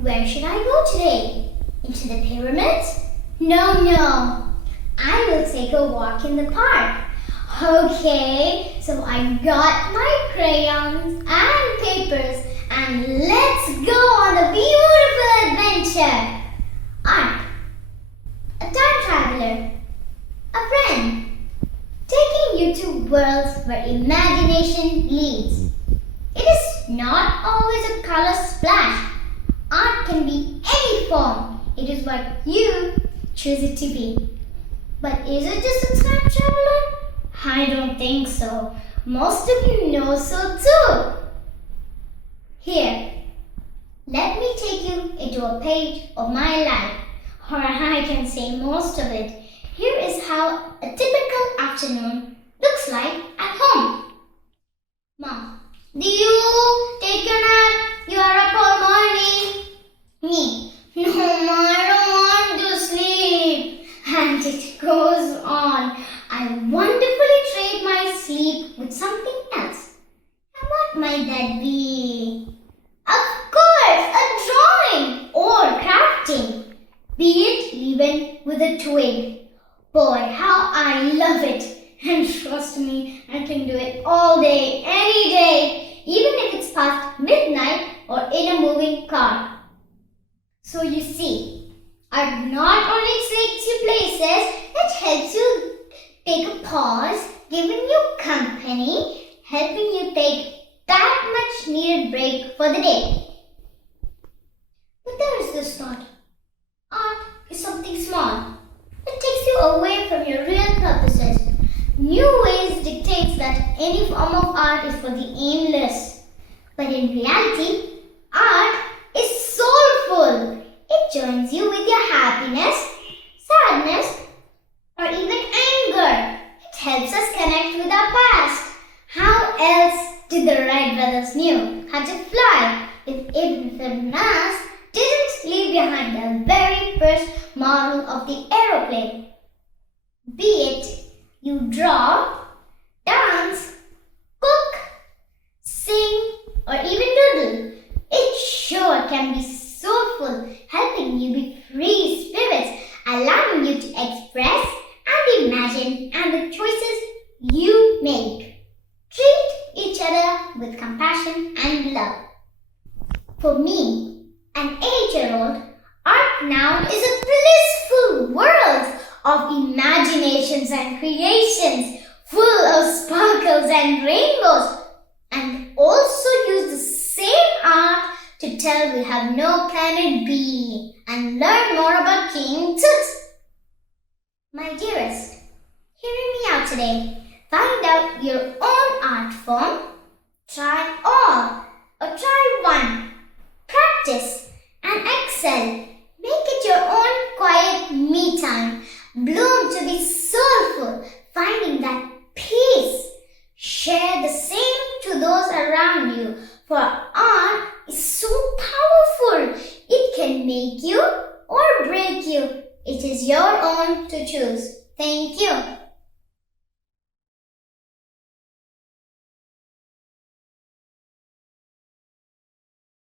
Where should I go today? Into the pyramids? No. I will take a walk in the park. Okay, so I got my crayons and papers and let's go on a beautiful adventure. Art, a time traveler, a friend, taking you to worlds where imagination leads. It is not always a color splash. Art can be any form. It is what you choose it to be. But is it just a time traveler? I don't think so. Most of you know so too. Here, let me take you into a page of my life, or I can say most of it. Here is how a typical afternoon looks like at home. Mom, do you take your nap? You are up all morning. Me, no, I don't want to sleep. And it goes on. I wonderfully trade my sleep with something else. And what might that be? Of course, a drawing or crafting. Be it even with a twig. Boy, how I love it. And trust me, I can do it all day, any day, even if it's past midnight or in a moving car. So you see, art not only takes you places, it helps you take a pause, giving you company, helping you take that much needed break for the day. But there is this thought. Art is something small. It takes you away from your real purposes. New ways dictates that any form of art is for the aimless. But in reality, art is soulful. It joins you with your happiness, sadness, or even anger. It helps us connect with our past. How else did the Wright brothers knew how to fly if Ibn Nas didn't leave behind the very first model of the aeroplane? Be it you draw, dance, cook, sing, or even doodle, it sure can be soulful, helping you be free spirits, allowing you to express and imagine and the choices you make. Treat each other with compassion and love. For me, an 8-year-old, art now is a blissful world of imaginations and creations, full of sparkles and rainbows, and also use the same art to tell we have no planet B and learn more about King Tut. My dearest, hearing me out today, find out your own art form, try all or try one, practice and excel, make it your own quiet me time, bloom to be soulful, finding that peace, share the same to those around you, for art is so powerful, it can make you or break you. It is your own to choose. Thank you.